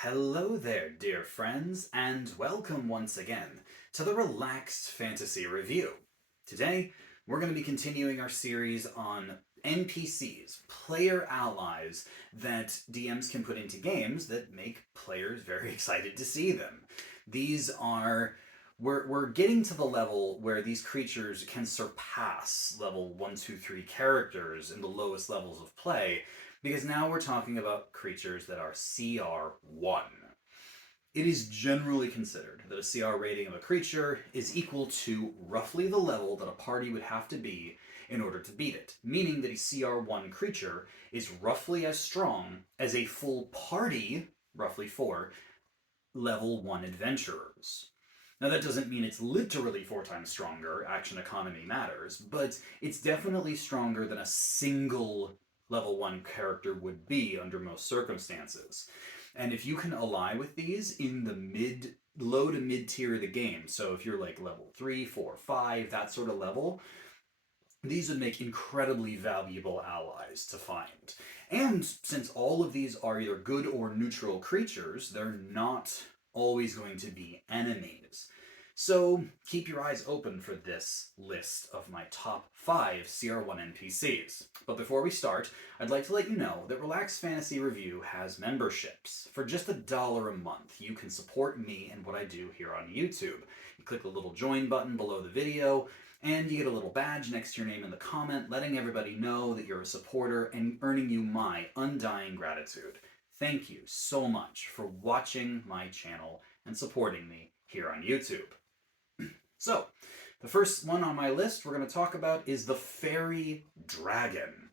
Hello there, dear friends, and welcome once again to the Relaxed Fantasy Review. Today, we're going to be continuing our series on NPCs, player allies that DMs can put into games that make players very excited to see them. These are we're getting to the level where these creatures can surpass level 1, 2, 3 characters in the lowest levels of play, because now we're talking about creatures that are CR-1. It is generally considered that a CR rating of a creature is equal to roughly the level that a party would have to be in order to beat it, meaning that a CR-1 creature is roughly as strong as a full party, roughly 4, level 1 adventurers. Now, that doesn't mean it's literally 4 times stronger, action economy matters, but it's definitely stronger than a single level 1 character would be under most circumstances. And if you can ally with these in the low to mid tier of the game, so if you're like level 3, 4, 5, that sort of level, these would make incredibly valuable allies to find. And since all of these are either good or neutral creatures, they're not always going to be enemies. So keep your eyes open for this list of my top 5 CR1 NPCs. But before we start, I'd like to let you know that Relaxed Fantasy Review has memberships. For just $1 a month, you can support me and what I do here on YouTube. You click the little join button below the video, and you get a little badge next to your name in the comment, letting everybody know that you're a supporter and earning you my undying gratitude. Thank you so much for watching my channel and supporting me here on YouTube. So, the first one on my list we're going to talk about is the Fairy Dragon.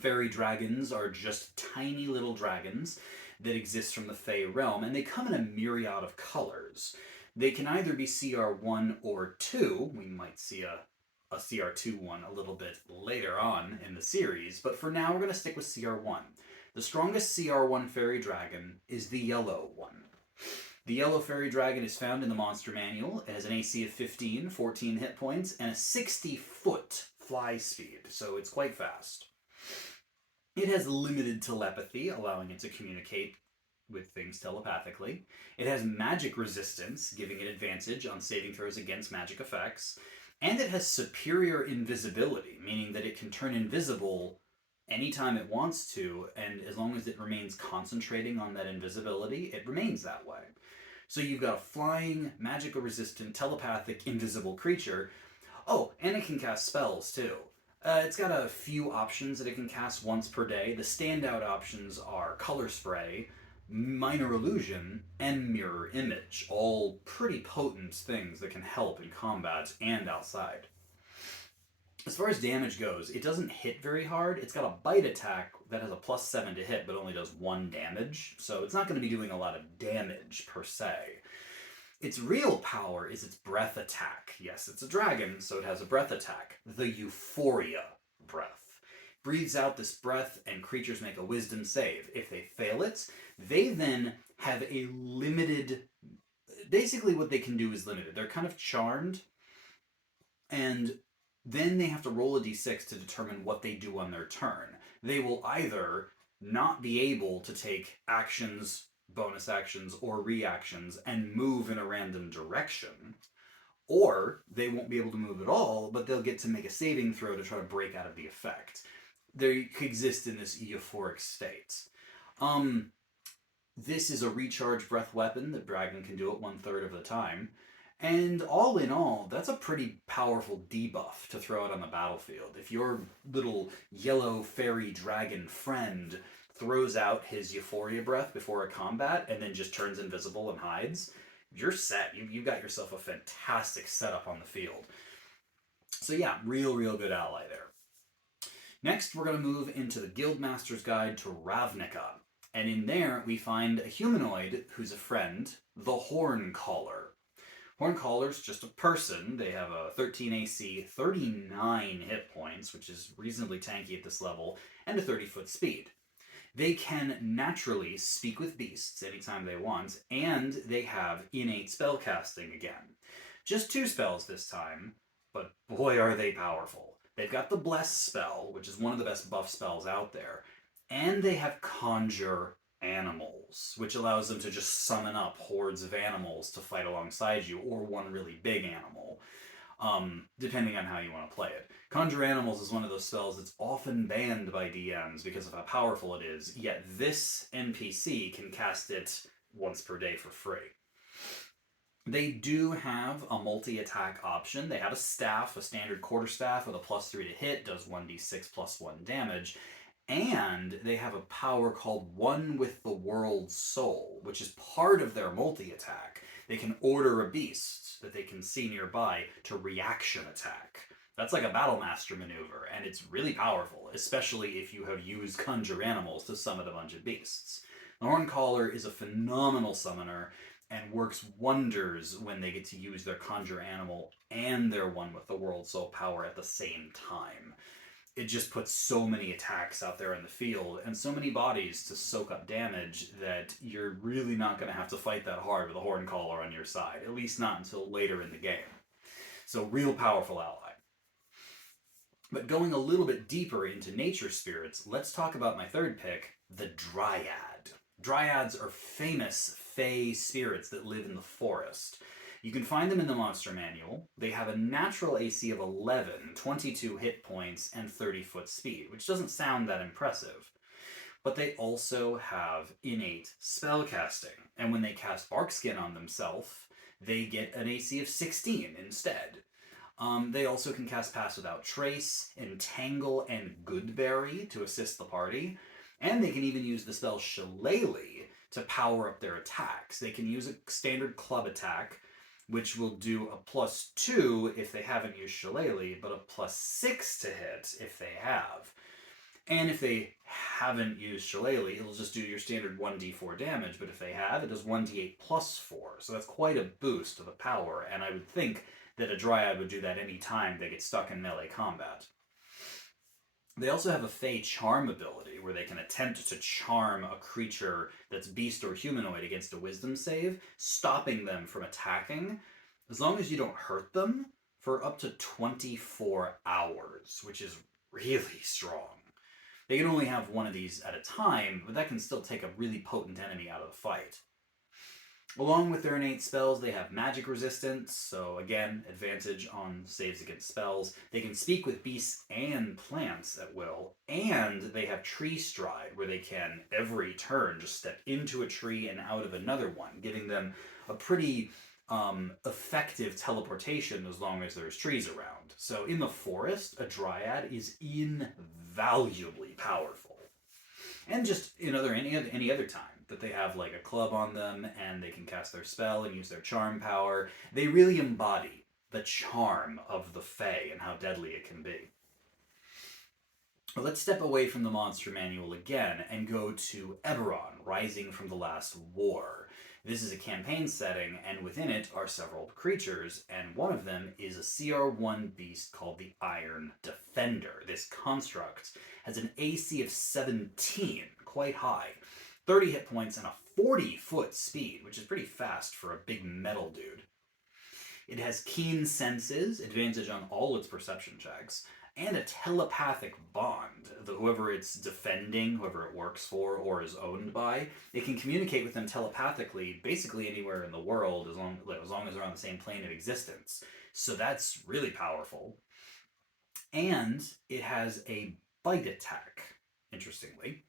Fairy dragons are just tiny little dragons that exist from the Fey realm, and they come in a myriad of colors. They can either be CR1 or 2. We might see a CR2 one a little bit later on in the series, but for now we're going to stick with CR1. The strongest CR1 fairy dragon is the yellow one. The yellow fairy dragon is found in the monster manual. It has an AC of 15, 14 hit points, and a 60-foot fly speed, so it's quite fast. It has limited telepathy, allowing it to communicate with things telepathically. It has magic resistance, giving it advantage on saving throws against magic effects. And it has superior invisibility, meaning that it can turn invisible anytime it wants to, and as long as it remains concentrating on that invisibility, it remains that way. So you've got a flying, magical-resistant, telepathic, invisible creature. Oh, and it can cast spells, too. It's got a few options that it can cast once per day. The standout options are Color Spray, Minor Illusion, and Mirror Image. All pretty potent things that can help in combat and outside. As far as damage goes, it doesn't hit very hard. It's got a bite attack that has a +7 to hit, but only does 1 damage, so it's not going to be doing a lot of damage, per se. Its real power is its breath attack. Yes, it's a dragon, so it has a breath attack. The Euphoria breath. Breathes out this breath, and creatures make a wisdom save. If they fail it, they then have a limited... Basically, what they can do is limited. They're kind of charmed, and then they have to roll a d6 to determine what they do on their turn. They will either not be able to take actions, bonus actions, or reactions and move in a random direction, or they won't be able to move at all, but they'll get to make a saving throw to try to break out of the effect. They exist in this euphoric state. This is a recharge breath weapon. The dragon can do it 1/3 of the time. And all in all, that's a pretty powerful debuff to throw out on the battlefield. If your little yellow fairy dragon friend throws out his Euphoria breath before a combat and then just turns invisible and hides, you're set. You got yourself a fantastic setup on the field. So yeah, real good ally there. Next, we're going to move into the Guildmaster's Guide to Ravnica. And in there, we find a humanoid who's a friend, the Horncaller. Horncaller's just a person. They have a 13 AC, 39 hit points, which is reasonably tanky at this level, and a 30-foot speed. They can naturally speak with beasts anytime they want, and they have innate spellcasting again. Just 2 spells this time, but boy are they powerful. They've got the Bless spell, which is one of the best buff spells out there, and they have Conjure animals, which allows them to just summon up hordes of animals to fight alongside you, or one really big animal, depending on how you want to play it. Conjure Animals is one of those spells that's often banned by DMs because of how powerful it is, yet this NPC can cast it once per day for free. They do have a multi-attack option. They have a staff, a standard quarterstaff with a +3 to hit, does 1d6 +1 damage, and they have a power called One with the World's Soul, which is part of their multi-attack. They can order a beast that they can see nearby to reaction attack. That's like a Battlemaster maneuver, and it's really powerful, especially if you have used Conjure Animals to summon a bunch of beasts. The Horncaller is a phenomenal summoner and works wonders when they get to use their Conjure Animal and their One with the World Soul power at the same time. It just puts so many attacks out there in the field and so many bodies to soak up damage that you're really not going to have to fight that hard with a Horncaller on your side, at least not until later in the game. So real powerful ally. But going a little bit deeper into nature spirits, let's talk about my third pick, the Dryad. Dryads are famous fey spirits that live in the forest. You can find them in the monster manual. They have a natural AC of 11, 22 hit points, and 30-foot speed, which doesn't sound that impressive. But they also have innate spellcasting, and when they cast Barkskin on themselves, they get an AC of 16 instead. They also can cast Pass Without Trace, Entangle, and Goodberry to assist the party. And they can even use the spell Shillelagh to power up their attacks. They can use a standard club attack, which will do a +2 if they haven't used Shillelagh, but a +6 to hit if they have. And if they haven't used Shillelagh, it'll just do your standard 1d4 damage, but if they have, it does 1d8 +4. So that's quite a boost to the power, and I would think that a Dryad would do that any time they get stuck in melee combat. They also have a Fey Charm ability, where they can attempt to charm a creature that's beast or humanoid against a wisdom save, stopping them from attacking, as long as you don't hurt them, for up to 24 hours, which is really strong. They can only have one of these at a time, but that can still take a really potent enemy out of the fight. Along with their innate spells, they have magic resistance, so again, advantage on saves against spells. They can speak with beasts and plants at will, and they have tree stride, where they can, every turn, just step into a tree and out of another one, giving them a pretty effective teleportation as long as there's trees around. So in the forest, a Dryad is invaluably powerful. And just any other time that they have like a club on them and they can cast their spell and use their charm power, they really embody the charm of the Fae and how deadly it can be. Well, let's step away from the monster manual again and go to Eberron, Rising from the Last War. This is a campaign setting, and within it are several creatures, and one of them is a CR-1 beast called the Iron Defender. This construct has an AC of 17, quite high, 30 hit points, and a 40-foot speed, which is pretty fast for a big metal dude. It has keen senses, advantage on all its perception checks, and a telepathic bond. Whoever it's defending, whoever it works for or is owned by, it can communicate with them telepathically basically anywhere in the world as long as they're on the same plane of existence. So that's really powerful. And it has a bite attack, interestingly.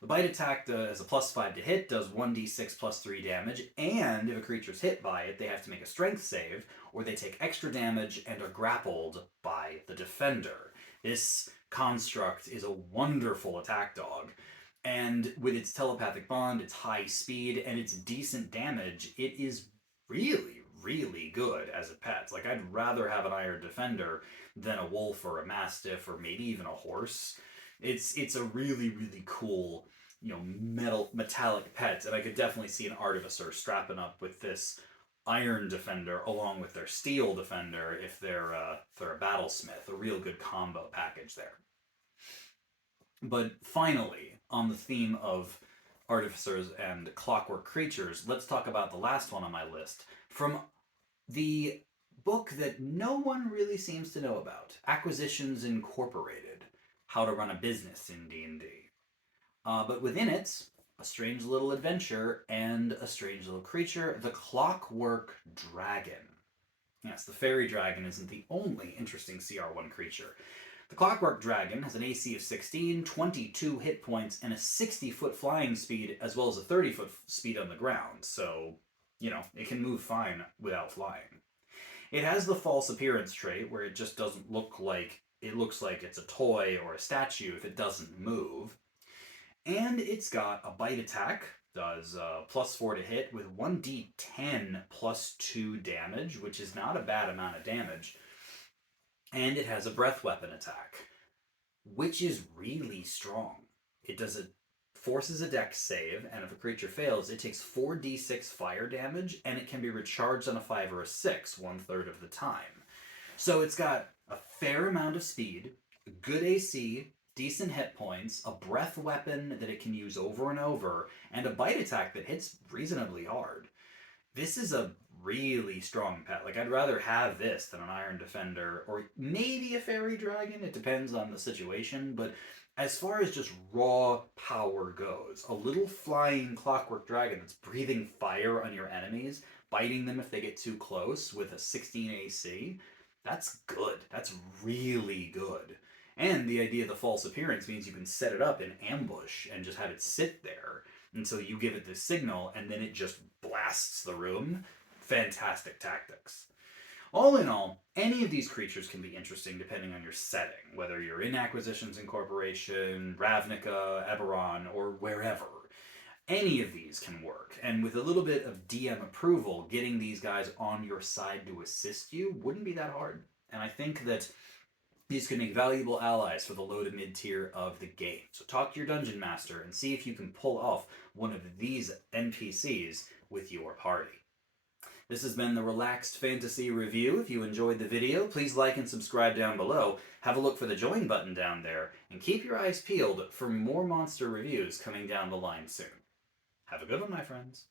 The bite attack has a +5 to hit, does 1d6 +3 damage, and if a creature's hit by it, they have to make a strength save, or they take extra damage and are grappled by the defender. This construct is a wonderful attack dog, and with its telepathic bond, its high speed, and its decent damage, it is really, really good as a pet. Like, I'd rather have an Iron Defender than a wolf or a mastiff or maybe even a horse. It's a really, really cool, metallic pet, and I could definitely see an Artificer strapping up with this Iron Defender along with their Steel Defender if they're a Battlesmith. A real good combo package there. But finally, on the theme of Artificers and clockwork creatures, let's talk about the last one on my list, from the book that no one really seems to know about, Acquisitions Incorporated. How to Run a Business in D&D. But within it, a strange little adventure, and a strange little creature, the Clockwork Dragon. Yes, the fairy dragon isn't the only interesting CR1 creature. The Clockwork Dragon has an AC of 16, 22 hit points, and a 60-foot flying speed, as well as a 30-foot speed on the ground, so, it can move fine without flying. It has the false appearance trait, where it just doesn't look like, it looks like it's a toy or a statue if it doesn't move. And it's got a bite attack, does +4 to hit with 1d10 +2 damage, which is not a bad amount of damage. And it has a breath weapon attack, which is really strong. Forces a dex save, and if a creature fails, it takes 4d6 fire damage, and it can be recharged on a 5 or a 6 1/3 of the time. So it's got a fair amount of speed, good AC, decent hit points, a breath weapon that it can use over and over, and a bite attack that hits reasonably hard. This is a really strong pet. Like, I'd rather have this than an Iron Defender, or maybe a Fairy Dragon. It depends on the situation, but as far as just raw power goes, a little flying Clockwork Dragon that's breathing fire on your enemies, biting them if they get too close with a 16 AC, that's good. That's really good. And the idea of the false appearance means you can set it up in ambush and just have it sit there. And so you give it this signal, and then it just blasts the room. Fantastic tactics. All in all, any of these creatures can be interesting depending on your setting, whether you're in Acquisitions Incorporation, Ravnica, Eberron, or wherever. Any of these can work, and with a little bit of DM approval, getting these guys on your side to assist you wouldn't be that hard. And I think that these can make valuable allies for the low to mid tier of the game. So talk to your dungeon master and see if you can pull off one of these NPCs with your party. This has been the Relaxed Fantasy Review. If you enjoyed the video, please like and subscribe down below. Have a look for the join button down there, and keep your eyes peeled for more monster reviews coming down the line soon. Have a good one, my friends.